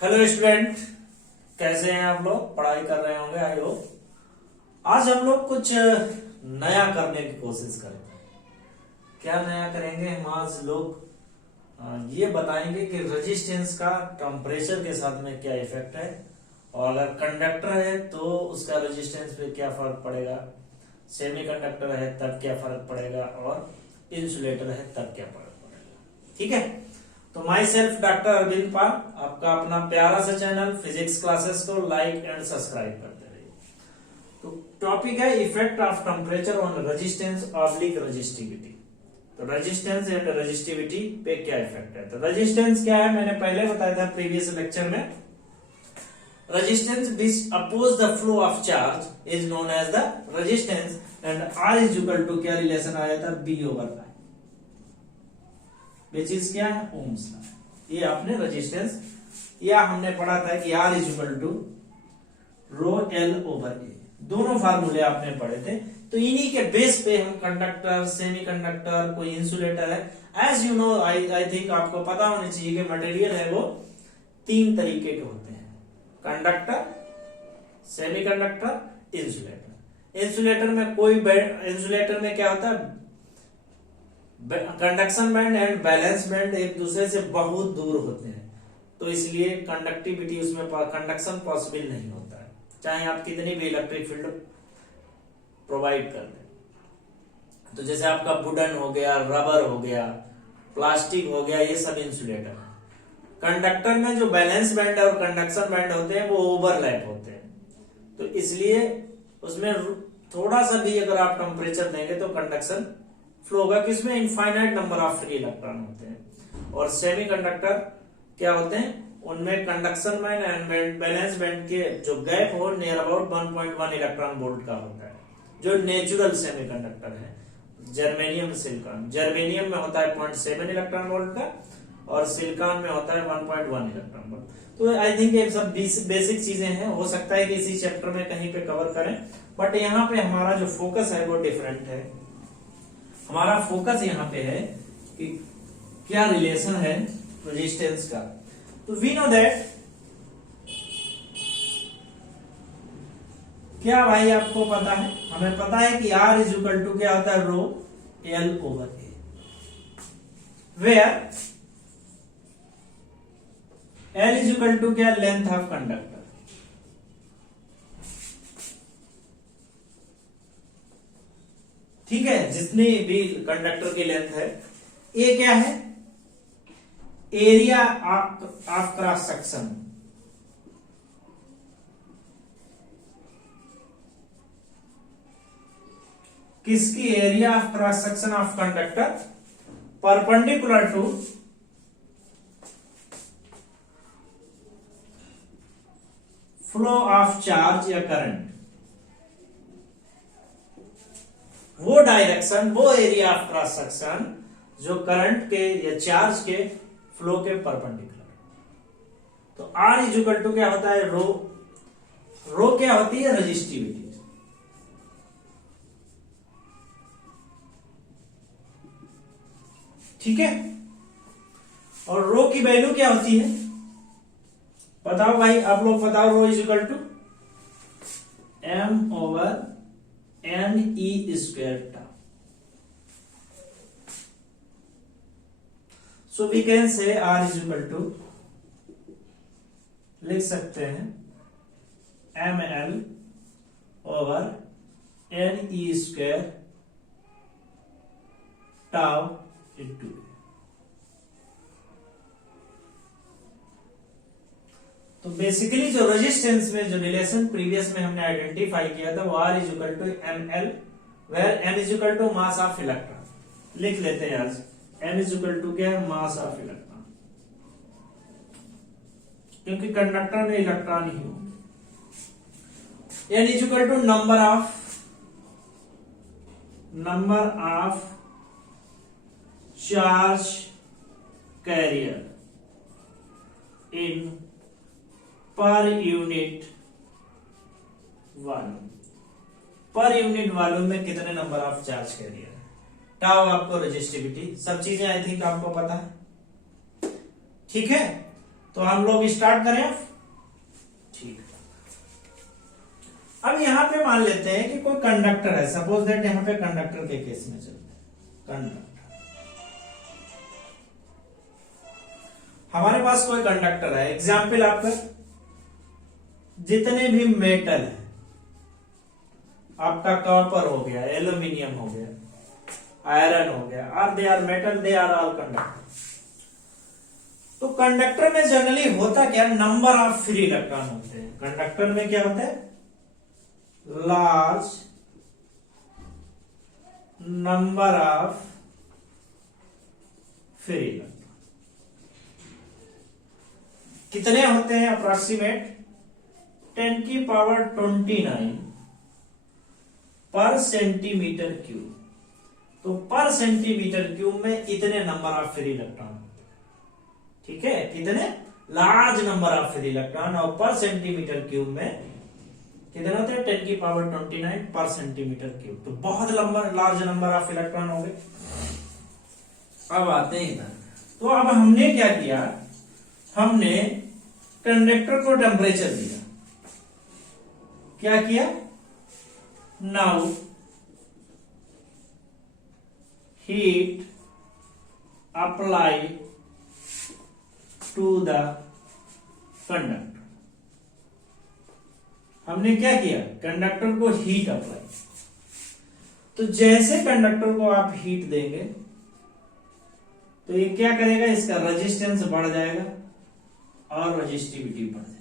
Hello student, कैसे हैं आप लोग? पढ़ाई कर रहे होंगे आई होप। आज हम लोग कुछ नया करने की कोशिश करेंगे। क्या नया करेंगे? हम आज लोग ये बताएंगे कि रेजिस्टेंस का टेम्परेचर के साथ में क्या इफेक्ट है, और अगर कंडक्टर है तो उसका रेजिस्टेंस पे क्या फर्क पड़ेगा, सेमीकंडक्टर है तब क्या फर्क पड़ेगा, और इंसुलेटर है तब क्या फर्क पड़ेगा। ठीक है, तो माई सेल्फ डॉक्टर अरविंद पाल, आपका अपना प्यारा सा चैनल फिजिक्स क्लासेस को लाइक एंड सब्सक्राइब करते रहिए। तो टॉपिक है effect of temperature on resistance oblique resistivity. तो रेजिस्टेंस एंड रेजिस्टिविटी पे क्या इफेक्ट है? तो रेजिस्टेंस क्या है, मैंने पहले बताया था प्रीवियस लेक्चर में। Resistance which oppose the flow of charge is known as the resistance, and R is equal to क्या रिलेशन आया था, बी ओवर आई, ये चीज क्या है, ओम्स लॉ। ये आपने रेजिस्टेंस, या हमने पढ़ा था कि R is equal to rho L over A, दोनों फार्मूले आपने पढ़े थे। तो इन्हीं के बेस पे हम कंडक्टर, सेमीकंडक्टर, कोई इंसुलेटर है, as you know, I think आपको पता होना चाहिए कि मटेरियल है वो तीन तरीके के होते हैं: कंडक्टर, सेमीकंडक्टर, इंसुलेटर। इंसुलेटर में इंसुलेटर में क्या होता है, conduction band and balance band एक दूसरे से बहुत दूर होते हैं, तो इसलिए कंडक्टिविटी उसमें कंडक्शन पॉसिबल नहीं होता है, चाहे आप कितनी भी इलेक्ट्रिक फील्ड प्रोवाइड कर दें। तो जैसे आपका वुडन हो गया, रबर हो गया, प्लास्टिक हो गया, ये सब इंसुलेटर है। कंडक्टर में जो बैलेंस बैंड और कंडक्शन बैंड होते हैं वो ओवरलैप होते हैं, तो इसलिए उसमें थोड़ा सा भी अगर आप टेम्परेचर देंगे तो कंडक्शन फ्लो होगा, किसमें infinite number of free electron होते हैं। और सेमीकंडक्टर क्या होते हैं, उनमें conduction band and balance band के जो गैप हो नियर अबाउट 1.1 इलेक्ट्रॉन वोल्ट का होता है, जो नेचुरल सेमीकंडक्टर है। जर्मेनियम, सिलिकॉन, जर्मेनियम में होता है 0.7 इलेक्ट्रॉन वोल्ट का, और सिलिकॉन में होता है 1.1 इलेक्ट्रॉन वोल्ट। तो आई थिंक ये सब बेसिक चीजें हैं, हो सकता है कि इसी चैप्टर में कहीं पे कवर करें, बट यहाँ पे हमारा जो फोकस है वो डिफरेंट है। हमारा फोकस यहाँ पे है कि क्या रिलेशन है रेजिस्टेंस का। तो वी नो दैट, क्या भाई आपको पता है, हमें पता है कि R इज इक्वल टू क्या होता है, rho L over A, where L is equal to क्या, लेंथ ऑफ कंडक्टर। ठीक है, जितनी भी कंडक्टर की लेंथ है। ए क्या है, एरिया ऑफ क्रॉस सेक्शन। किसकी? Area of cross section of conductor perpendicular to flow of charge या करंट। वो डायरेक्शन, वो एरिया ऑफ क्रॉस सेक्शन जो करंट के या चार्ज के फ्लो के परपेंडिकुलर। तो आर इज इक्वल टू क्या होता है, रो। रो क्या होती है, रेजिस्टिविटी। ठीक है, और रो की वैल्यू क्या होती है, बताओ भाई, आप लोग बताओ। Rho is equal to m over n E square tau. So we can say R is equal to, लिख सकते हैं एम एल ओवर एन ई स्क्वायर टाउ इंटू। तो बेसिकली जो रेजिस्टेंस में जो रिलेशन प्रीवियस में हमने आइडेंटिफाई किया था वो R is equal to M L, where M is equal to mass of electron. लिख लेते हैं आज, एम इज इक्वल टू क्या है, मास ऑफ इलेक्ट्रॉन, क्योंकि कंडक्टर में इलेक्ट्रॉन ही हो। N is equal to number of charge carrier in per unit volume. Per unit volume में कितने नंबर ऑफ चार्ज कैरियर है, टाउ आपको रेजिस्टिविटी, सब चीजें आई थिंक आपको पता है। ठीक है, तो हम लोग स्टार्ट करें। ठीक है, अब यहां पे मान लेते हैं कि कोई कंडक्टर है, सपोज दैट यहां पे कंडक्टर के केस में चलते हैं। कंडक्टर, हमारे पास कोई कंडक्टर है, एग्जाम्पल आपका जितने भी मेटल है, आपका कॉपर हो गया, एल्यूमिनियम हो गया, आयरन हो गया, are they are metal, they are all conductor. तो कंडक्टर में जनरली होता क्या, नंबर ऑफ फ्री इलेक्ट्रॉन होते हैं। कंडक्टर में क्या होता है, large number of free electron. कितने होते हैं, अप्रोक्सीमेट 10 की पावर 29 पर सेंटीमीटर क्यूब। तो पर सेंटीमीटर क्यूब में इतने नंबर ऑफ फ्री इलेक्ट्रॉन होते हैं। ठीक है, कितने, large number of free electron, और पर सेंटीमीटर क्यूब में कितने होते हैं, 10 की पावर 29 पर सेंटीमीटर क्यूब। तो बहुत लंबा लार्ज नंबर ऑफ इलेक्ट्रॉन हो गए। अब आते हैं इधर। तो अब हमने क्या किया, हमने कंडक्टर को टेम्परेचर दिया। क्या किया, now heat apply to the conductor. हमने क्या किया, कंडक्टर को हीट अप्लाई। तो जैसे कंडक्टर को आप हीट देंगे तो ये क्या करेगा, इसका रेजिस्टेंस बढ़ जाएगा और रेजिस्टिविटी बढ़ जाएगी।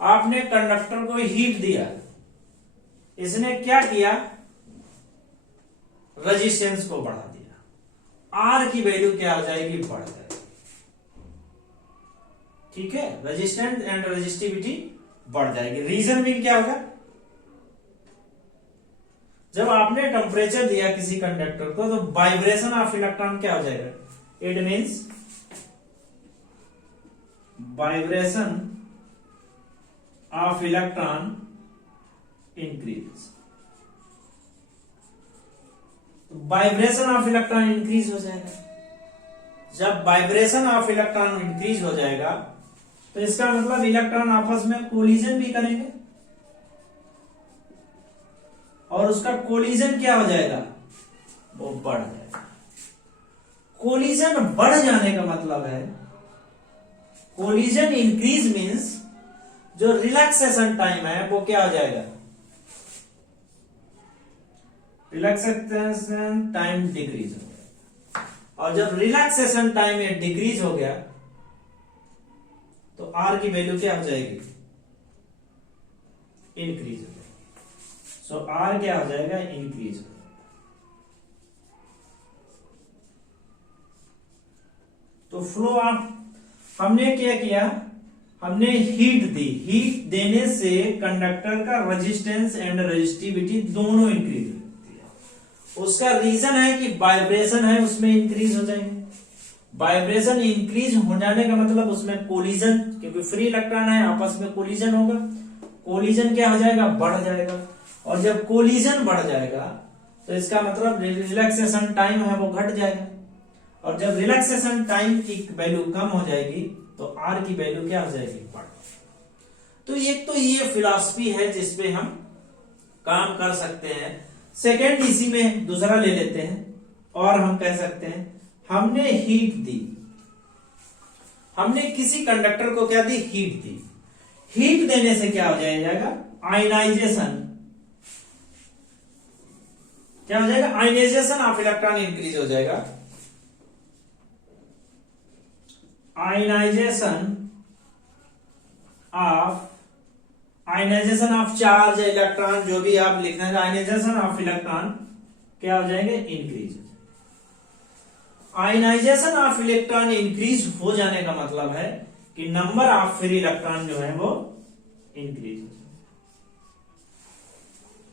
आपने कंडक्टर को हीट दिया, इसने क्या किया, रेजिस्टेंस को बढ़ा दिया, आर की वैल्यू क्या हो जाएगी, बढ़ जाएगी। ठीक है, रेजिस्टेंस एंड रेजिस्टिविटी बढ़ जाएगी। रीजन भी क्या होगा, जब आपने टेम्परेचर दिया किसी कंडक्टर को तो वाइब्रेशन ऑफ इलेक्ट्रॉन क्या हो जाएगा, it means vibration of electron increase. Vibration of electron increase हो जाएगा। जब वाइब्रेशन ऑफ इलेक्ट्रॉन इंक्रीज हो जाएगा तो इसका मतलब इलेक्ट्रॉन आपस में कोलिजन भी करेंगे, और उसका कोलिजन क्या हो जाएगा, वो बढ़ जाएगा। कोलिजन बढ़ जाने का मतलब है, कोलिजन इंक्रीज मींस जो रिलैक्सेशन टाइम है वो क्या हो जाएगा, रिलैक्सेशन टाइम डिक्रीज हो गया। और जब रिलैक्सेशन टाइम ये डिक्रीज हो गया तो आर की वैल्यू क्या हो जाएगी, इंक्रीज हो जाएगी। सो आर क्या हो जाएगा, इंक्रीज हो जाएगा। तो फ्लो ऑफ, हमने क्या किया, हमने हीट दी, हीट देने से कंडक्टर का रेजिस्टेंस एंड रेजिस्टिविटी दोनों इंक्रीज होती है। उसका रीजन है कि वाइब्रेशन है, उसमें इंक्रीज हो जाएंगे। वाइब्रेशन इंक्रीज हो जाने का मतलब उसमें कोलिजन, क्योंकि फ्री इलेक्ट्रॉन है, आपस में कोलिजन होगा। कोलिजन क्या हो जाएगा, बढ़ जाएगा। और जब कोलिजन बढ़ जाएगा तो इसका मतलब रिलैक्सेशन टाइम है वो घट जाएगा। और जब रिलैक्सेशन टाइम की वैल्यू कम हो जाएगी तो आर की वैल्यू क्या हो जाएगी, बढ़। तो एक तो ये फिलॉसफी है जिसपे हम काम कर सकते हैं। सेकेंड इसी में दूसरा ले लेते हैं और हम कह सकते हैं हमने हीट दी, हमने किसी कंडक्टर को क्या दी, हीट दी। हीट देने से क्या हो जाएगा, आयनाइजेशन, क्या हो जाएगा, आयनाइजेशन ऑफ इलेक्ट्रॉन इंक्रीज हो जाएगा। आयनाइजेशन ऑफ चार्ज, इलेक्ट्रॉन, जो भी आप लिखना है, आयनाइजेशन ऑफ इलेक्ट्रॉन क्या हो जाएंगे, increase. Ionization of electron increase हो जाने का मतलब है कि नंबर ऑफ फ्री इलेक्ट्रॉन जो है वो इंक्रीज हो जाएंगे।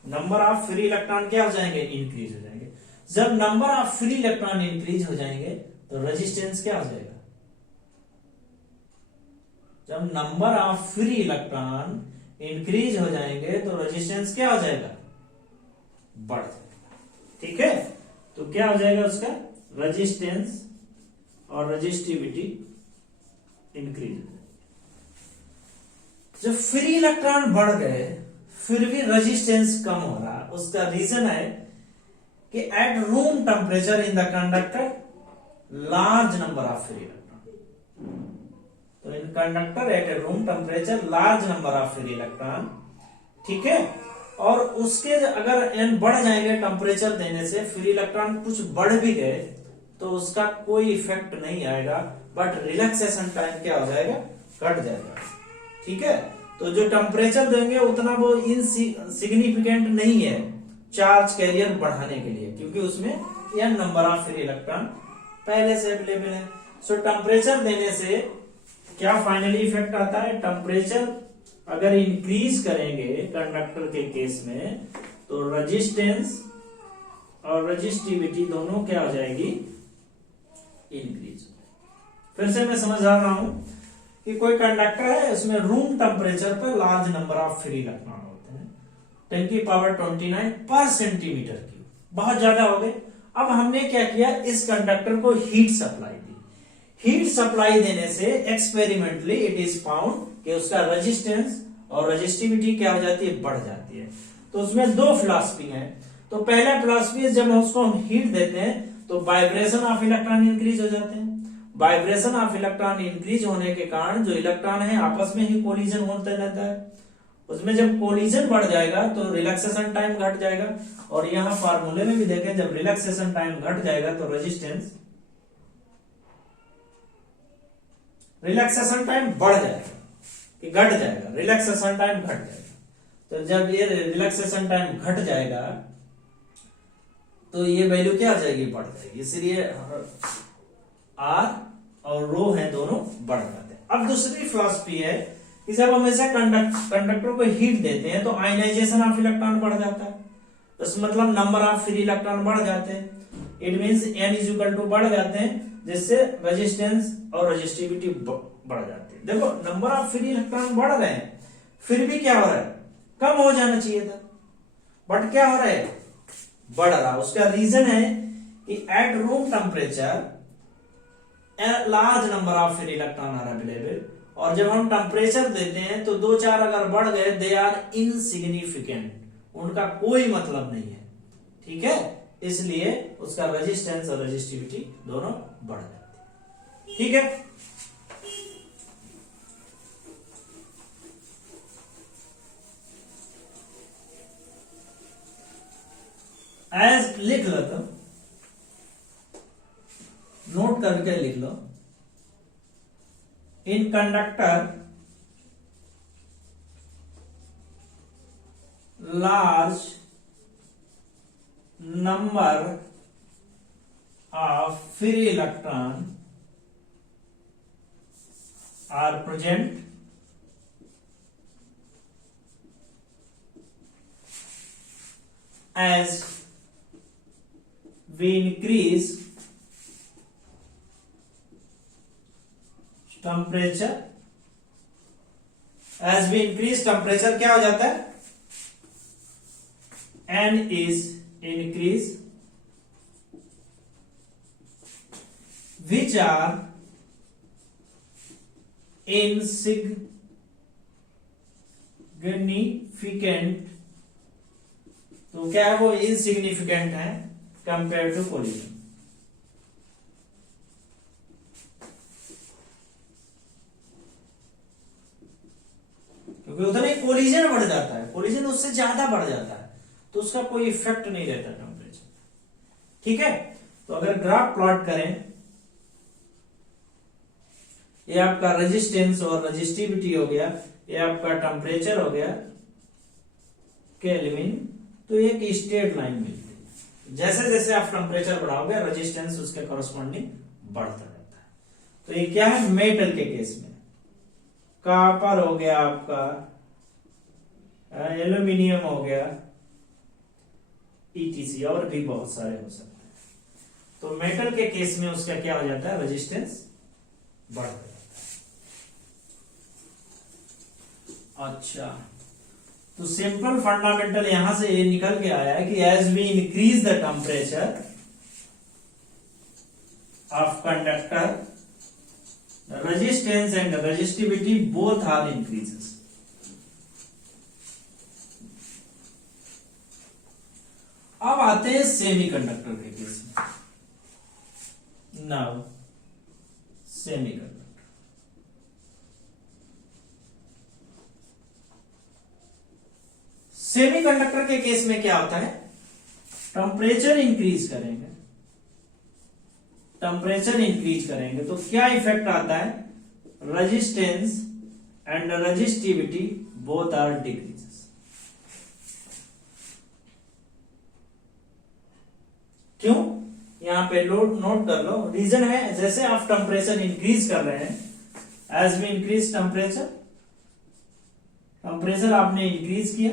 नंबर ऑफ फ्री इलेक्ट्रॉन क्या हो जाएंगे, इंक्रीज हो जाएंगे। जब number of free electron increase हो जाएंगे तो रेजिस्टेंस क्या हो जाएगा, जब number of free electron increase हो जाएंगे तो रेजिस्टेंस क्या हो जाएगा, बढ़ जाएगा। ठीक है, तो क्या हो जाएगा उसका, रेजिस्टेंस और रेजिस्टिविटी इंक्रीज हो जाएगी। जब फ्री इलेक्ट्रॉन बढ़ गए फिर भी रेजिस्टेंस कम हो रहा, उसका रीजन है कि at room temperature in the conductor large number of free electron. तो in conductor at a room temperature large number of free electron, ठीक है। और उसके अगर एन बढ़ जाएंगे टेम्परेचर देने से, फ्री इलेक्ट्रॉन कुछ बढ़ भी गए तो उसका कोई इफेक्ट नहीं आएगा, बट रिलैक्सेशन टाइम क्या हो जाएगा, घट जाएगा, ठीक है। तो जो टेम्परेचर देंगे उतना वो इनसिग्निफिकेंट नहीं है चार्ज कैरियर बढ़ाने के लिए, क्योंकि उसमें n number of free electron पहले से अवेलेबल है। सो टेम्परेचर देने से क्या फाइनली इफेक्ट आता है, टेम्परेचर अगर इंक्रीज करेंगे कंडक्टर के केस में तो रेजिस्टेंस और रेजिस्टिविटी दोनों क्या हो जाएगी, इंक्रीज। फिर से मैं समझा रहा हूं कि कोई कंडक्टर है, उसमें रूम टेम्परेचर पर large number of free electron होते हैं, 10 की पावर 29 पर सेंटीमीटर क्यूब, बहुत ज्यादा हो गए। अब हमने क्या किया, इस कंडक्टर को हीट सप्लाई दी। हीट सप्लाई देने से एक्सपेरिमेंटली इट इज फाउंड कि उसका रेजिस्टेंस और रेजिस्टिविटी क्या हो जाती है, बढ़ जाती है। तो उसमें दो फिलॉसफी है। तो पहला फिलॉसफी जब उसको हम हीट देते हैं तो वाइब्रेशन ऑफ इलेक्ट्रॉन इंक्रीज हो जाते हैं। वाइब्रेशन ऑफ इलेक्ट्रॉन इंक्रीज होने के कारण जो इलेक्ट्रॉन है आपस में ही कोलिजन होते रहता है। उसमें जब कोलिजन बढ़ जाएगा तो रिलैक्सेशन टाइम घट जाएगा, और यहां फार्मूले में भी देखें जब रिलैक्सेशन टाइम घट जाएगा तो रेजिस्टेंस, रिलैक्सेशन टाइम बढ़ जाएगा कि घट जाएगा, रिलैक्सेशन टाइम घट जाएगा। तो जब ये रिलैक्सेशन टाइम घट जाएगा तो ये वैल्यू क्या आ जाएगी, बढ़ जाएगी। इसलिए आर और रो है दोनों बढ़ जाते हैं। अब दूसरी फिलॉसफी है कि जब हम ऐसे कंडक्टर को हीट देते हैं तो आयनाइजेशन ऑफ इलेक्ट्रॉन बढ़ जाता है, तो मतलब नंबर ऑफ फ्री इलेक्ट्रॉन बढ़ जाते हैं। It means n is equal to बढ़ जाते हैं, जिससे रेजिस्टेंस और रेजिस्टिविटी बढ़ जाती है। देखो नंबर ऑफ फ्री इलेक्ट्रॉन बढ़ रहे हैं, फिर भी क्या हो रहा है, कम हो जाना चाहिए था, बट क्या हो रहा है, बढ़ रहा। उसका रीजन है कि at room temperature large number of free electron are available, और जब हम टेम्परेचर देते हैं तो 2-4 अगर बढ़ गए दे आर इनसिग्निफिकेंट, उनका कोई मतलब नहीं है, ठीक है। इसलिए उसका रेजिस्टेंस और रेजिस्टिविटी दोनों बढ़ जाती है, ठीक है। एज लिख लो, तो नोट करके लिख लो, in conductor large number of free electron are present as we increase temperature, as we increase temperature क्या हो जाता है, n is increase which are insignificant, तो क्या है वो इनसिग्निफिकेंट है कंपेयर टू कोलिजन। क्योंकि उतना ही कोलिजन बढ़ जाता है, कोलिजन उससे ज्यादा बढ़ जाता है तो उसका कोई इफेक्ट नहीं रहता टेम्परेचर, ठीक है। तो अगर ग्राफ प्लॉट करें, ये आपका रेजिस्टेंस और रेजिस्टिविटी हो गया, ये आपका टेम्परेचर हो गया केल्विन, तो एक स्ट्रेट लाइन मिलती है। जैसे जैसे आप टेम्परेचर बढ़ाओगे रेजिस्टेंस उसके कॉरस्पॉन्डिंग बढ़ता रहता है। तो ये क्या है, मेटल के केस में कॉपर हो गया आपका, एल्यूमिनियम हो गया, ईटीसी, और भी बहुत सारे हो सकते हैं। तो मेटल के केस में उसका क्या हो जाता है, रेजिस्टेंस बढ़ जाता है। अच्छा, तो सिंपल फंडामेंटल यहां से ये निकल के आया है कि as we increase the temperature of conductor resistance and resistivity both are increases. अब आते हैं सेमीकंडक्टर के केस में. नाउ सेमीकंडक्टर, सेमीकंडक्टर के केस में क्या होता है, टेम्परेचर इंक्रीज करेंगे, टेम्परेचर इंक्रीज करेंगे तो क्या इफेक्ट आता है, resistance and resistivity both are decreases. क्यों, यहां पे नोट कर लो, रीजन है जैसे आप टेम्परेचर इंक्रीज कर रहे हैं, as we increase temperature, temperature आपने इंक्रीज किया,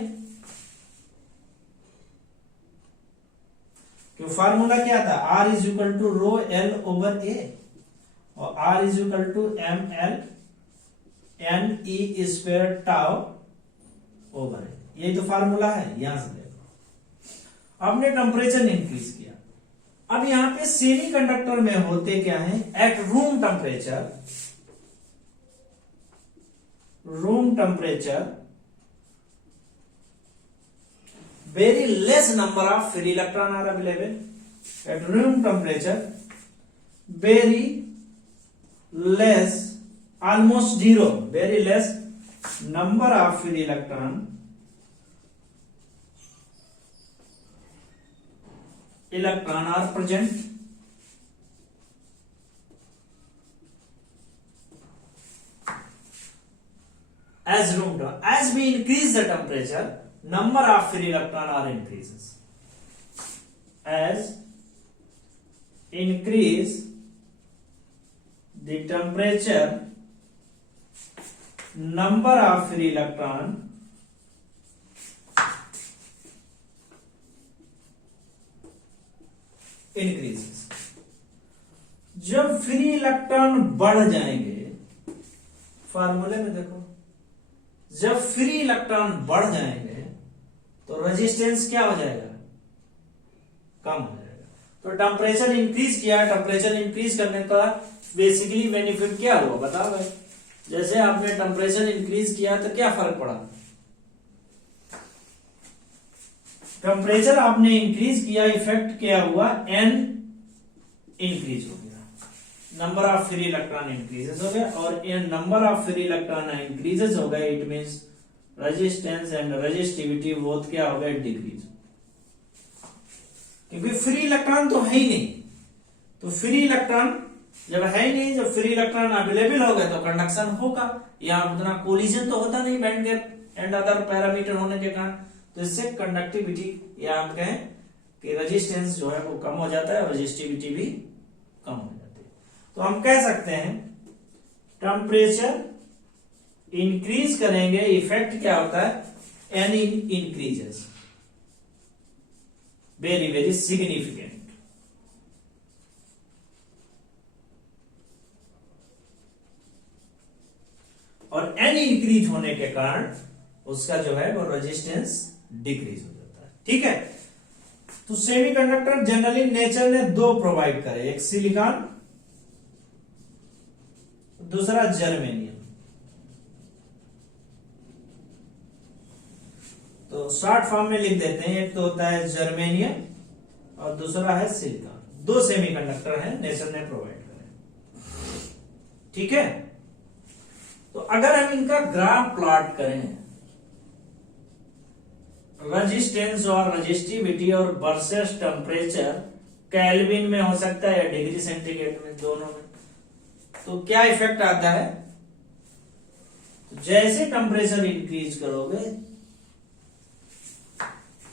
क्यों, फार्मूला क्या था, R is equal to rho L over A, और R is equal to M L N E square tau over A, यही तो फार्मूला है. यहां से देखो आपने टेम्परेचर इंक्रीज किया. अब यहां पे सेमीकंडक्टर में होते क्या है, eight room temperature very less number of free electron are available at room temperature, very less, almost zero, very less number of free electron are present. As we increase the temperature, number of free electron are increases. As increase the temperature, number of free electron increases. जब free electron बढ़ जाएंगे, फार्मूले में देखो, जब free electron बढ़ जाएंगे तो रेजिस्टेंस क्या हो जाएगा, कम हो जाएगा. तो टेम्परेचर इंक्रीज किया, टेम्परेचर इंक्रीज करने का बेसिकली बेनिफिट क्या हुआ बताओ भाई. जैसे आपने टेम्परेचर इंक्रीज किया तो क्या फर्क पड़ा, टेम्परेचर आपने इंक्रीज किया, इफेक्ट क्या हुआ, एन इंक्रीज हो गया, number of free electron increases हो गया, और number of free electron increases हो गए, it means resistance and resistivity both क्या हो गए, डिक्रीज. क्योंकि फ्री इलेक्ट्रॉन तो है ही नहीं, तो फ्री इलेक्ट्रॉन जब है ही नहीं, जब फ्री इलेक्ट्रॉन अवेलेबल हो गए तो कंडक्शन होगा, यहाँ उतना कोलिजन तो होता नहीं band gap and other parameter होने के कारण, तो इससे कंडक्टिविटी या हम कहें कि रेजिस्टेंस जो है वो कम हो जाता है और रेजिस्टिविटी भी कम हो जाती है. तो हम कह सकते हैं टेम्परेचर इंक्रीज करेंगे, इफेक्ट क्या होता है, N increases very very significant. और एन इंक्रीज होने के कारण उसका जो है वो रेजिस्टेंस डिक्रीज हो जाता है. ठीक है, तो सेमीकंडक्टर जनरली नेचर ने दो प्रोवाइड करे, एक सिलिकॉन, दूसरा जर्मेनियम. तो शॉर्ट फॉर्म में लिख देते हैं, एक तो होता है जर्मेनियम और दूसरा है सिलिकॉन. दो सेमीकंडक्टर हैं नेचर ने प्रोवाइड करे. ठीक है, तो अगर हम इनका ग्राफ प्लॉट करें, रेजिस्टेंस और रेजिस्टिविटी और वर्सेस टेम्परेचर, केल्विन में हो सकता है या डिग्री सेंटीग्रेड में, दोनों में, तो क्या इफेक्ट आता है, जैसे टेम्परेचर इंक्रीज करोगे,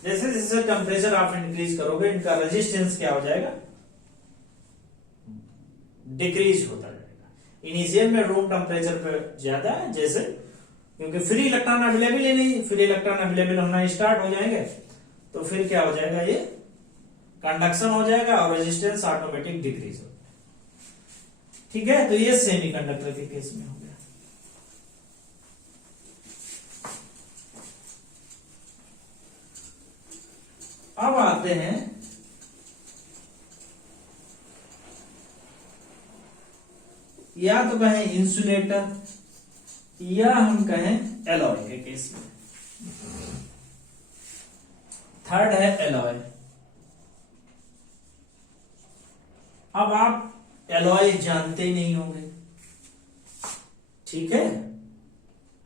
जैसे जैसे टेम्परेचर आप इंक्रीज करोगे, इनका रेजिस्टेंस क्या हो जाएगा, डिक्रीज होता जाएगा. इनिशियल में रूम टेम्परेचर पे ज्यादा है, जैसे क्योंकि फ्री इलेक्ट्रॉन अवेलेबल ही नहीं, फ्री इलेक्ट्रॉन अवेलेबल होना स्टार्ट हो जाएंगे तो फिर क्या हो जाएगा, ये कंडक्शन हो जाएगा और रेजिस्टेंस ऑटोमेटिक डिक्रीज हो. ठीक है, तो ये सेमीकंडक्टर के केस में हो गया. अब आते हैं या तो कहें इंसुलेटर या हम कहें एलॉय के केस में। थर्ड है एलॉय। अब आप एलॉय जानते ही नहीं होंगे, ठीक है।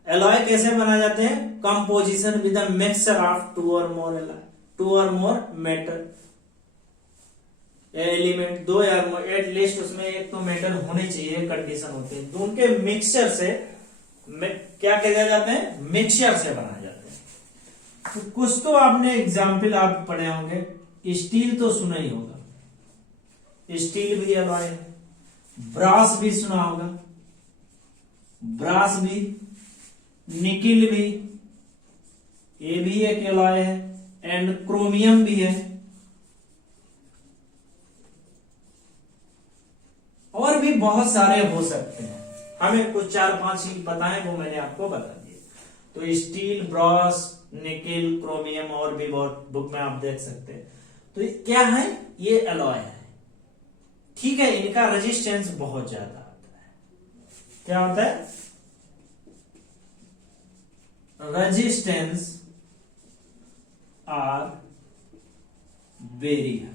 एलॉय कैसे बनाए जाते हैं? Composition with the mixture of two or more alloy, to or more metal element, दो या एटलीस्ट उसमें एक तो मेटल होने चाहिए, कंडीशन होती है। तो उनके मिक्सचर से क्या किया जाते हैं? मिक्सचर से बनाए जाते हैं। तो कुछ तो आपने एग्जाम्पल आप पढ़े होंगे। स्टील तो सुना ही होगा, स्टील भी एलॉय है। ब्रास भी सुना होगा, ब्रास भी। निकिल भी, ये भी एक एलॉय है। एंड क्रोमियम भी है। और भी बहुत सारे हो सकते हैं, हमें कुछ 4-5 ही बताएं, वो मैंने आपको बता दिए। तो स्टील, ब्रॉस, निकिल, क्रोमियम और भी बहुत बुक में आप देख सकते हैं। तो ये क्या है? ये एलॉय है, ठीक है। इनका रेजिस्टेंस बहुत ज्यादा होता है। क्या होता है? Resistance R very high.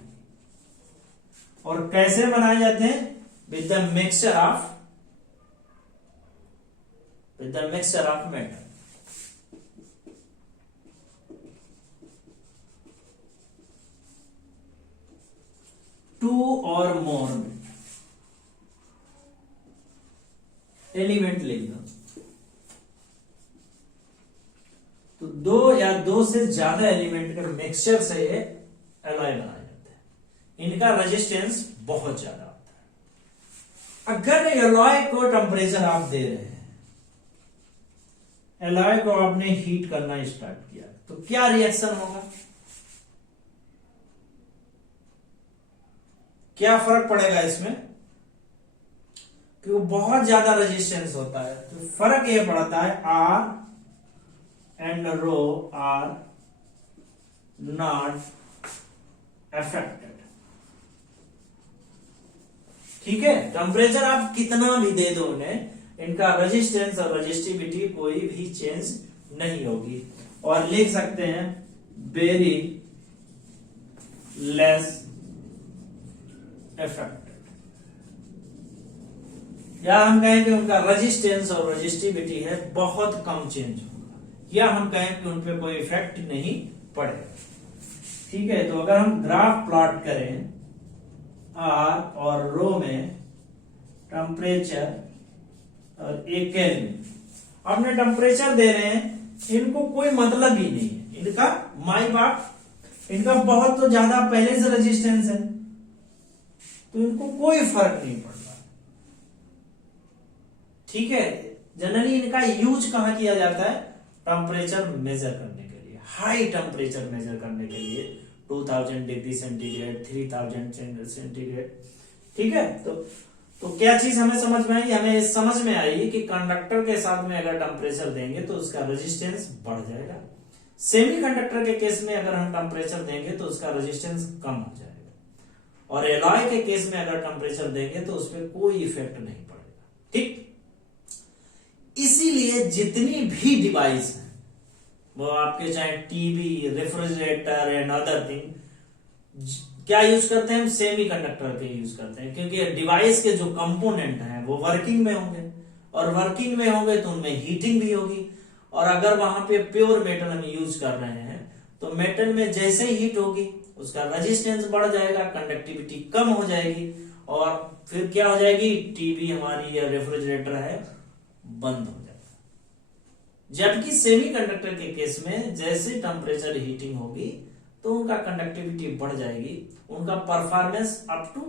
और कैसे बनाए जाते हैं? with the mixture of metal। Two or more element ले लो, तो दो या दो से ज्यादा एलिमेंट के मिक्सचर से ये एलॉय बनाए जाते हैं। इनका रेजिस्टेंस बहुत ज्यादा। अगर एलॉय को टेम्परेचर आप दे रहे हैं, एलॉय को आपने हीट करना स्टार्ट किया, तो क्या रिएक्शन होगा? क्या फर्क पड़ेगा इसमें? क्योंकि बहुत ज्यादा रेजिस्टेंस होता है, तो फर्क यह पड़ता है R and rho are not affected, ठीक है। टेम्परेचर आप कितना भी दे दो उन्हें, इनका रेजिस्टेंस और रेजिस्टिविटी कोई भी चेंज नहीं होगी। और लिख सकते हैं वेरी लेस अफेक्टेड, या हम कहें कि उनका रेजिस्टेंस और रेजिस्टिविटी है बहुत कम चेंज होगा, या हम कहें कि उन पे कोई इफेक्ट नहीं पड़ेगा, ठीक है। तो अगर हम ग्राफ प्लॉट करें आर और रो में टेम्परेचर और एक केल्विन, आपने टेम्परेचर दे रहे हैं, इनको कोई मतलब ही नहीं है, इनका माई बाप, इनका बहुत तो ज्यादा पहले से रेजिस्टेंस है, तो इनको कोई फर्क नहीं पड़ रहा, ठीक है। जनरली इनका यूज कहां किया जाता है? टेम्परेचर मेजर करने के लिए, हाई टेम्परेचर मेजर करने के लिए, 2000 डिग्री सेंटीग्रेड, 3000 सेंटीग्रेड, ठीक है। तो क्या चीज हमें समझ में आई? हमें समझ में आई कि कंडक्टर के साथ में अगर टेम्परेचर देंगे तो उसका रेजिस्टेंस बढ़ जाएगा। सेमीकंडक्टर के केस में अगर हम टेम्परेचर देंगे तो उसका रेजिस्टेंस कम हो जाएगा, और एलॉय के केस में अगर टेम्परेचर देंगे तो उसमें कोई इफेक्ट नहीं पड़ेगा, ठीक। इसीलिए जितनी भी डिवाइस है, वो आपके चाहे TV, refrigerator and other thing, क्या यूज करते हैं? हम सेमी कंडक्टर के यूज करते हैं, क्योंकि डिवाइस के जो कंपोनेंट हैं वो वर्किंग में होंगे, और वर्किंग में होंगे तो उनमें हीटिंग भी होगी। और अगर वहां पे प्योर मेटल हम यूज कर रहे हैं, तो मेटल में जैसे ही हीट होगी उसका रेजिस्टेंस बढ़ जाएगा, कंडक्टिविटी कम हो जाएगी, और फिर क्या हो जाएगी? टीवी हमारी या रेफ्रिजरेटर है बंद हो जाएगा। जबकि सेमीकंडक्टर के केस में जैसे टेम्परेचर हीटिंग होगी तो उनका कंडक्टिविटी बढ़ जाएगी, उनका परफॉर्मेंस अप टू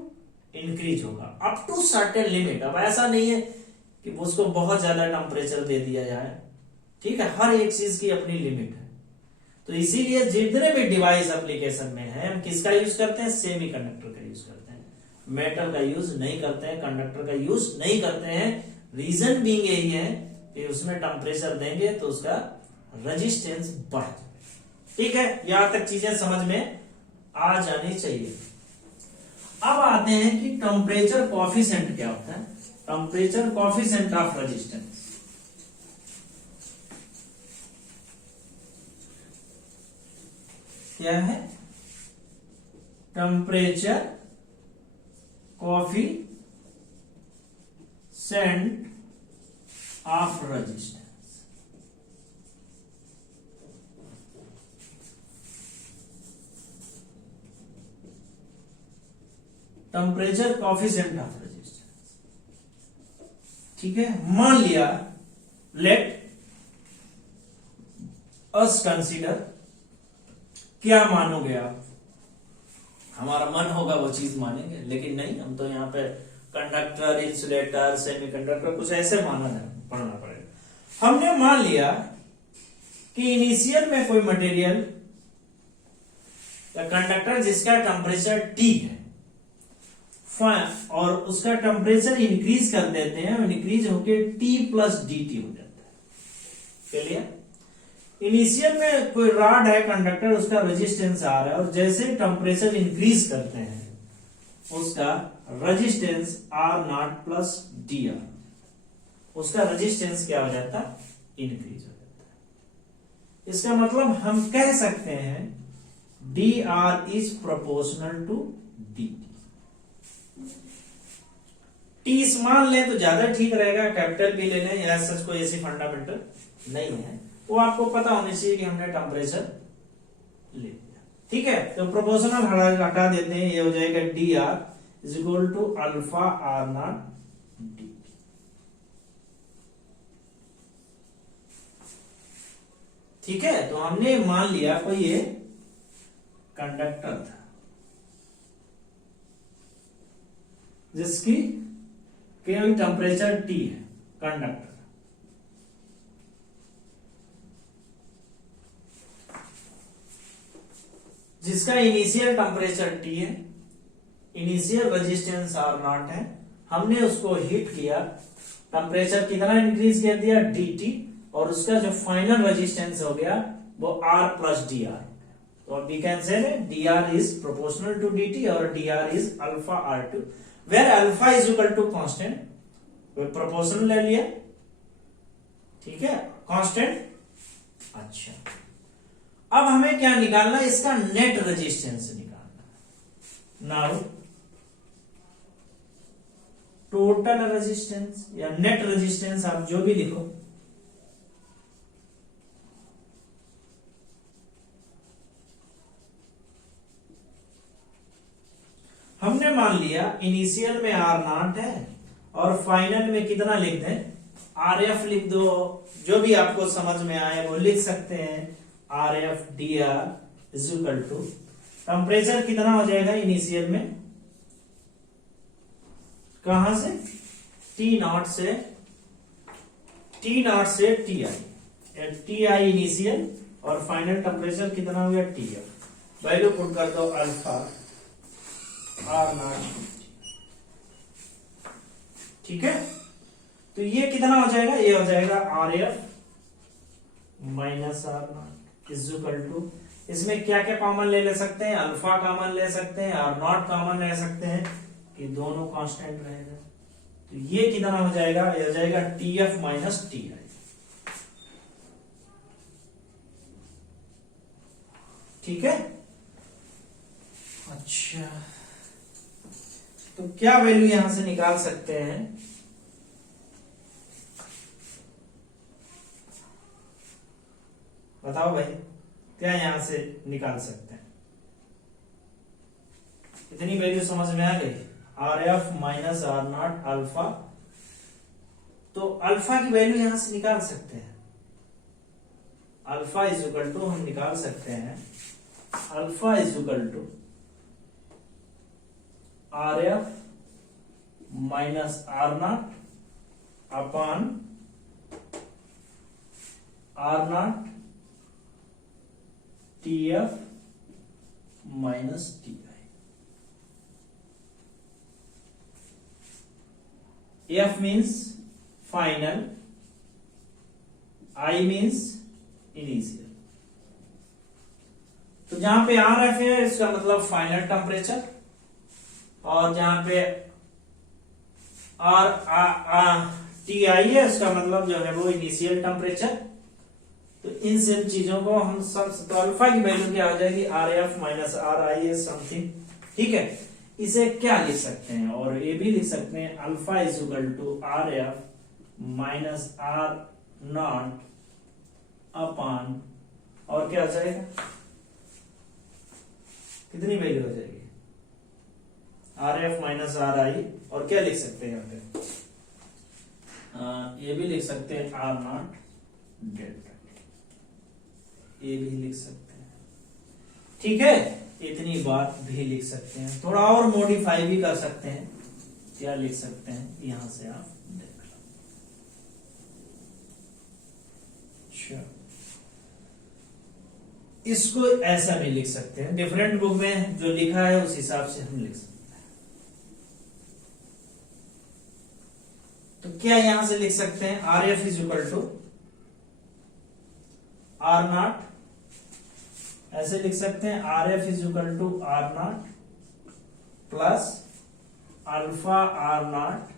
इंक्रीज होगा, अप टू सर्टेन लिमिट। अब ऐसा नहीं है कि उसको बहुत ज्यादा टेम्परेचर दे दिया जाए, ठीक है। हर एक चीज की अपनी लिमिट है। तो इसीलिए जितने भी डिवाइस एप्लीकेशन में है, हम किसका यूज करते हैं? सेमीकंडक्टर का यूज करते हैं, मेटल का यूज नहीं करते हैं, कंडक्टर का यूज नहीं करते हैं। रीजन बीइंग यही है कि उसमें टेम्परेचर देंगे तो उसका रेजिस्टेंस बढ़ जाए, ठीक है। यहां तक चीजें समझ में आ जानी चाहिए। अब आते हैं कि टेम्परेचर कोएफिशिएंट क्या होता है। टेम्परेचर कोफिशिएंट ऑफ रेजिस्टेंस, क्या है? Temperature coefficient of resistance. Temperature coefficient of resistance, ठीक है। मान लिया, लेट अस कंसीडर, क्या मानोगे आप? हमारा मन होगा वो चीज मानेंगे, लेकिन नहीं, हम तो यहाँ पे कंडक्टर, इंसुलेटर, सेमीकंडक्टर कुछ ऐसे माना है, पढ़ना पड़ेगा। हमने मान लिया कि इनिशियल में कोई मटेरियल या कंडक्टर जिसका टेम्परेचर T है और उसका टेम्परेचर इंक्रीज कर देते हैं, इंक्रीज होके T प्लस dt हो जाता है। क्लियर? इनिशियल में कोई रॉड है, कंडक्टर, उसका रेजिस्टेंस आ रहा है, और जैसे टेम्परेचर इंक्रीज करते हैं उसका रेजिस्टेंस R0 प्लस dr, उसका रेजिस्टेंस क्या हो जाता है? इंक्रीज हो जाता है। इसका मतलब हम कह सकते हैं dr is proportional to dt। T small ले तो ज्यादा ठीक रहेगा, कैपिटल भी ले लें, या सच कोई ऐसी फंडामेंटल नहीं है, वो आपको पता होनी चाहिए कि हमने टेम्परेचर ले लिया, ठीक है। तो प्रोपोर्शनल हटा देते हैं, ये हो जाएगा dr is equal to alpha R0 dt। ठीक है, तो हमने मान लिया कोई ये कंडक्टर था जिसकी केवल टेम्परेचर T है, कंडक्टर, जिसका इनिशियल टेम्परेचर T है, इनिशियल रेजिस्टेंस R0 है, हमने उसको हीट किया, टेम्परेचर कितना इंक्रीज कर दिया? dt, और उसका जो फाइनल रेजिस्टेंस हो गया वो R प्लस dr। तो we can say dr is proportional to dt और dr is alpha R2, where alpha is equal to constant, proportional ले लिया, ठीक है, कांस्टेंट। अच्छा, अब हमें क्या निकालना है? इसका नेट रेजिस्टेंस निकालना। नाउ टोटल रेजिस्टेंस या नेट रेजिस्टेंस, आप जो भी लिखो, हमने मान लिया इनिशियल में R0 है और फाइनल में कितना लिख दें? RF लिख दो, जो भी आपको समझ में आए वो लिख सकते हैं। RF dr is equal to temperature कितना हो जाएगा इनिशियल में, कहां से? T0 से Ti इनिशियल, और फाइनल टेम्परेचर कितना हो गया? Tf। वैल्यू पुट कर दो अल्फा R0, ठीक है। तो ये कितना हो जाएगा? ये हो जाएगा RF minus R0 is equal to, इसमें क्या क्या कॉमन ले सकते हैं? अल्फा कॉमन ले सकते हैं, R0 कॉमन ले सकते हैं, कि दोनों कांस्टेंट रहेगा। तो ये कितना हो जाएगा? ये हो जाएगा TF माइनस Ti। ठीक है। अच्छा, तो क्या वैल्यू यहां से निकाल सकते हैं? बताओ भाई, क्या यहां से निकाल सकते हैं? इतनी वैल्यू समझ में आ गई? RF माइनस R0 अल्फा, तो अल्फा की वैल्यू यहां से निकाल सकते हैं। अल्फा इज इक्वल टू हम निकाल सकते हैं, alpha is equal to RF minus R0 upon R0 TF minus TI। F means final, I means initial. तो जहां पे RF है इसका मतलब फाइनल टेम्परेचर, और जहां पे और टी आई है, उसका मतलब जो है वो इनिशियल टेम्परेचर। तो इन सब चीजों को हम सब, तो अल्फा की वैल्यू क्या हो जाएगी, R F minus R I S something. ठीक है, इसे क्या लिख सकते हैं, और ये भी लिख सकते हैं alpha is equal to R F minus R not upon, और क्या हो जाएगा, कितनी वैल्यू हो जाएगी, R F minus R I, और क्या लिख सकते हैं यहाँ पे, ये भी लिख सकते हैं आर नॉट डेल्टा, ये भी लिख सकते हैं। ठीक है, इतनी बात भी लिख सकते हैं, थोड़ा और मॉडिफाई भी कर सकते हैं। क्या लिख सकते हैं, यहां से आप देख लो। अच्छा, इसको ऐसा भी लिख सकते हैं, डिफरेंट बुक में जो लिखा है उस हिसाब से हम लिख सकते हैं। तो क्या यहां से लिख सकते हैं, R F is equal to R not, ऐसे लिख सकते हैं, R F is equal to R not plus alpha R not,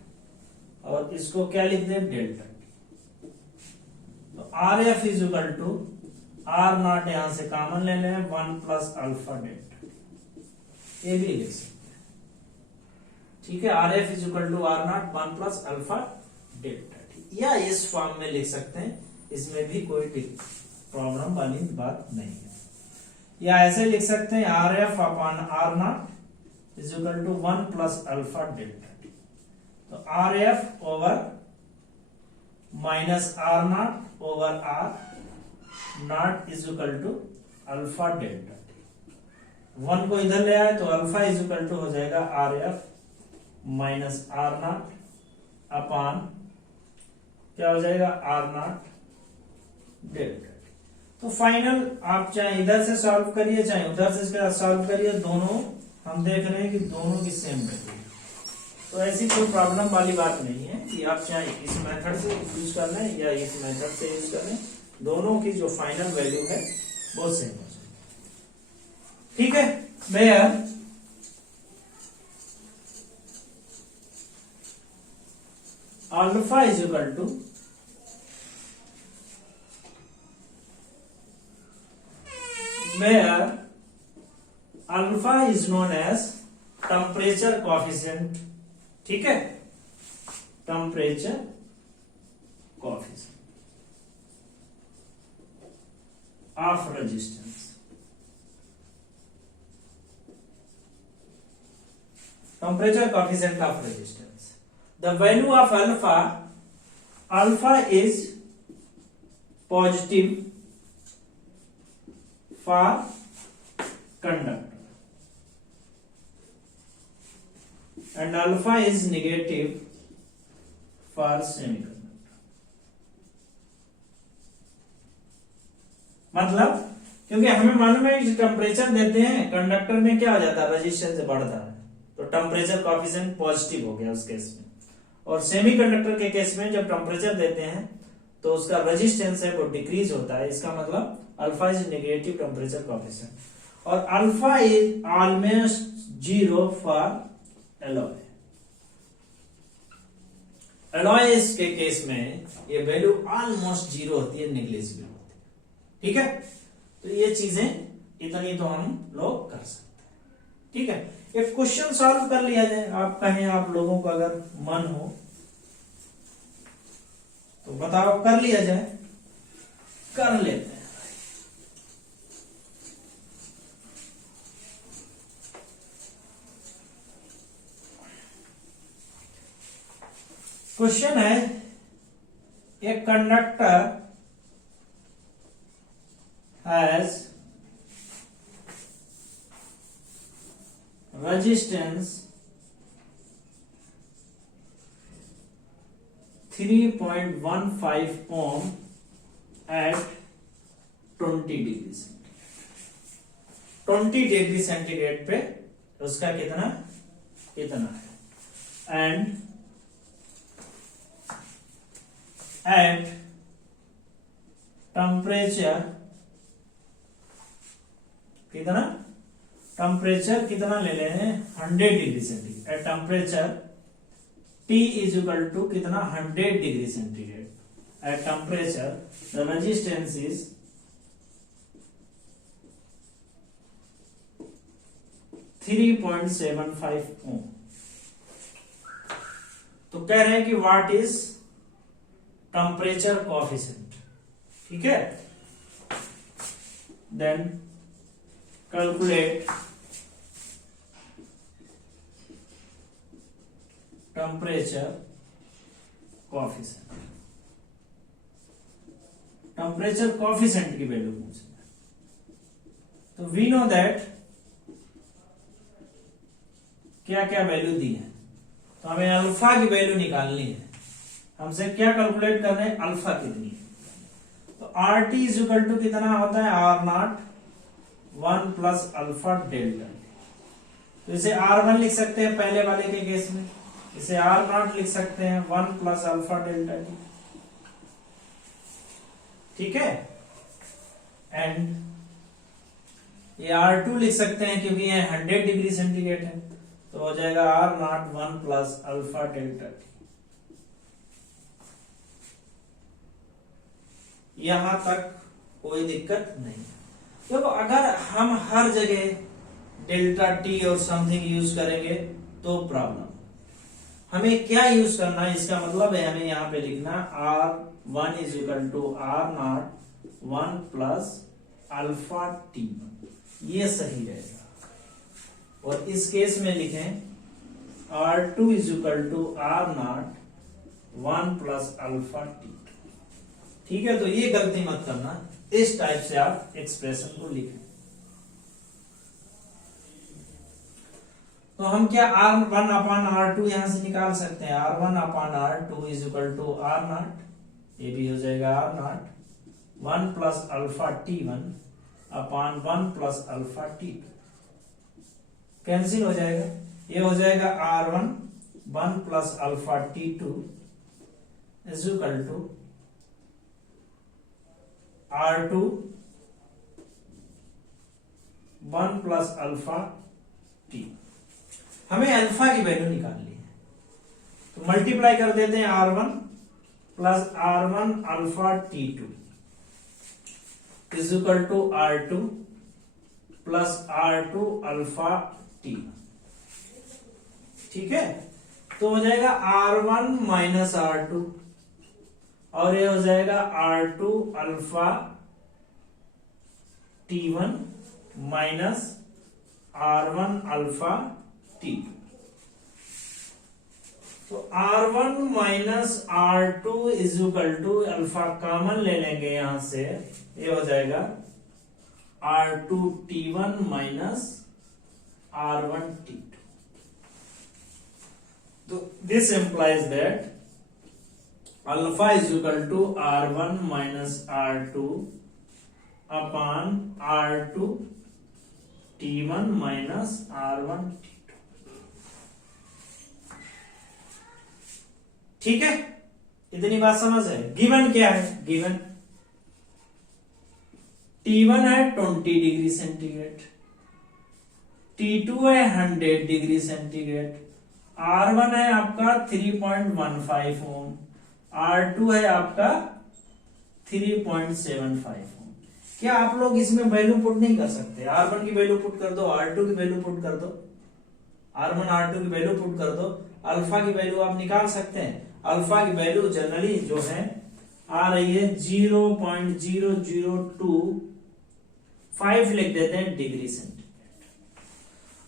और इसको क्या लिख दें, डेल्टा। तो R F is equal to R not, यहां से कॉमन ले लें, 1 प्लस अल्फा डेल्टा, ये भी लिख सकते हैं। ठीक है, R F is equal to R not 1 plus alpha delta, या इस फॉर्म में लिख सकते हैं, इसमें भी कोई प्रॉब्लम वाली बात नहीं है। या ऐसे लिख सकते हैं, R F upon R naught is equal to 1 plus alpha delta. तो R F over minus R naught over R naught is equal to alpha delta. 1 को इधर ले आए तो अल्फा इज इक्वल टू हो जाएगा R F minus R not upon, क्या हो जाएगा, आर नॉट डेल्टा। तो फाइनल आप चाहे इधर से सॉल्व करिए चाहे उधर से सॉल्व करिए, दोनों हम देख रहे हैं कि दोनों की सेम वैल्यू है। तो ऐसी कोई प्रॉब्लम वाली बात नहीं है कि आप चाहे इस मेथड से यूज कर लें ya इस मेथड से यूज कर लें, दोनों की जो फाइनल वैल्यू है वो सेम हो जाएगी। ठीक है, where alpha is equal to where alpha is known as temperature coefficient। ठीक है, temperature coefficient of resistance। temperature coefficient of resistance, the value of alpha is positive for conductor and alpha is negative for semiconductor। मतलब क्योंकि हमें मालूम है कि temperature देते हैं, कंडक्टर में क्या हो जाता है, रेजिस्टेंस बढ़ता है, तो टेम्परेचर कोएफिशिएंट पॉजिटिव हो गया उस केस में। और सेमीकंडक्टर के केस में जब टेम्परेचर देते हैं तो उसका रेजिस्टेंस है वो डिक्रीज होता है, इसका मतलब alpha is negative temperature coefficient. और alpha is almost 0 for alloy. Alloys के केस में ये वैल्यू ऑलमोस्ट 0 होती है, नेग्लिजिबल होती है। ठीक है, तो ये चीजें इतनी तो हम लोग कर सकते हैं। ठीक है, एक क्वेश्चन सॉल्व कर लिया जाए, आप कहें, आप लोगों को अगर मन हो तो बताओ, कर लिया जाए, कर लेते हैं। क्वेश्चन है, एक conductor has resistance 3.15 ohm at 20 degree centigrade. 20 degree centigrade पे उसका कितना, इतना है। एंड at टेम्परेचर कितना, टेम्परेचर कितना ले लें, 100 degree centigrade. At temperature T is equal to कितना 100 degree centigrade at temperature the resistance is 3.75 ohm. तो कह रहे हैं कि व्हाट इज टेम्परेचर कोएफिशिएंट, ठीक है। Then calculate temperature coefficient. Temperature coefficient की वैल्यू पूछना है। तो वी नो दैट क्या क्या वैल्यू दी है, तो हमें अल्फा की वैल्यू निकालनी है। हमसे क्या कैलकुलेट करना है, अल्फा कितनी है। तो R T is equal to कितना होता है, R not 1 plus alpha delta. तो इसे R1 लिख सकते हैं पहले वाले के केस में, इसे R नॉट लिख सकते हैं 1 प्लस अल्फा डेल्टा टी, ठीक है। एंड ये R2 लिख सकते हैं क्योंकि ये 100 डिग्री सेंटीग्रेड है, तो हो जाएगा R naught 1 plus alpha delta T. यहां तक कोई दिक्कत नहीं। तो अगर हम हर जगह डेल्टा टी और समथिंग यूज करेंगे तो प्रॉब्लम। हमें क्या यूज करना है, इसका मतलब है हमें यहां पे लिखना R1 is equal to R naught 1 plus alpha T, ये सही रहेगा। और इस केस में लिखें R2 is equal to R naught 1 plus alpha T, ठीक है। तो ये गलती मत करना, इस टाइप से आप एक्सप्रेशन को लिखें। तो हम क्या R1 अपान R2 यहां से निकाल सकते हैं। R1 upon R2 is equal to R naught, ये भी हो जाएगा R naught 1 plus alpha T1 upon 1 plus alpha T2, cancel हो जाएगा। ये हो जाएगा R1 1 plus alpha T2 is equal to R2 1 plus alpha T। हमें अल्फा की वैल्यू निकालनी है, तो मल्टीप्लाई कर देते हैं R1 plus R1 alpha T2 is equal to R2 plus R2 alpha T, ठीक है। तो हो जाएगा R1 माइनस R2 और ये हो जाएगा R2 alpha T1 minus R1 alpha T2। तो R1 minus R2 is equal to alpha common ले लेंगे यहां से, ये हो जाएगा R2 T1 minus R1 T2। तो this implies that alpha is equal to R1 minus R2 upon R2 T1 minus R1 T2, ठीक है। इतनी बात समझ है। गिवन क्या है, गिवन T1 है 20 डिग्री सेंटीग्रेड, T2 है 100 डिग्री सेंटीग्रेड, R1 है आपका 3.15 ओम, R2 है आपका 3.75 ओम। क्या आप लोग इसमें वैल्यू पुट नहीं कर सकते? R1 की वैल्यू पुट कर दो, R2 की वैल्यू पुट कर दो, R1 R2 की वैल्यू पुट कर दो, अल्फा की वैल्यू आप निकाल सकते हैं। अल्फा की वैल्यू जनरली जो है आ रही है 0.0025 लिख देते हैं डिग्री सेंटीग्रेड।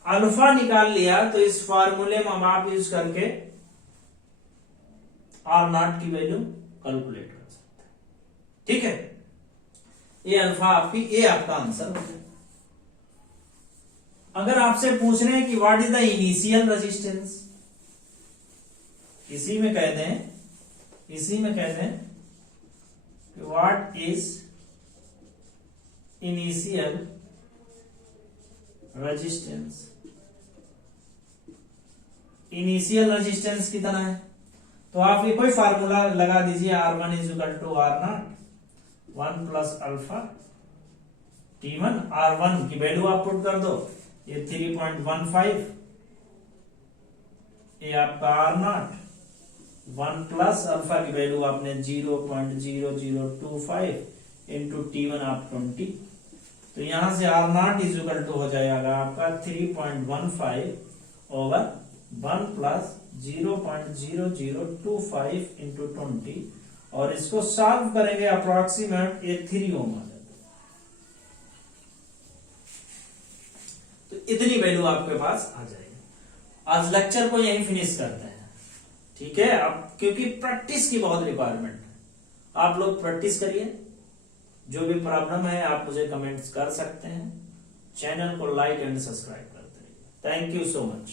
अल्फा निकाल लिया तो इस फार्मूले में हम आप यूज करके आर नॉट की वैल्यू कैलकुलेट कर सकते हैं, ठीक है। ये अल्फा आपकी, ये आपका आंसर हो जाए। अगर आपसे पूछ रहे हैं कि what is the initial resistance, इसी में कह दें कि what is initial resistance, initial resistance कितना है, तो आप ये कोई फार्मूला लगा दीजिए, R1 is equal to R naught 1 plus alpha T1। R1 की वैल्यू आप पुट कर दो, ये 3.15, ये आपका R नॉट 1 प्लस अल्फा की वैल्यू आपने 0.0025 इंटू T1 आप 20, तो यहां से R naught is equal to हो जाएगा आपका 3.15 ओवर 1 प्लस 0.0025 इंटू 20, और इसको सॉल्व करेंगे अप्रोक्सीमेट ये 3 ओम आ जाता है। तो इतनी वैल्यू आपके पास आ जाएगी। आज लेक्चर को यहीं फिनिश करते हैं, ठीक है। अब क्योंकि प्रैक्टिस की बहुत रिक्वायरमेंट है, आप लोग प्रैक्टिस करिए। जो भी प्रॉब्लम है आप मुझे कमेंट्स कर सकते हैं। चैनल को लाइक एंड सब्सक्राइब करते रहिए। Thank you so much.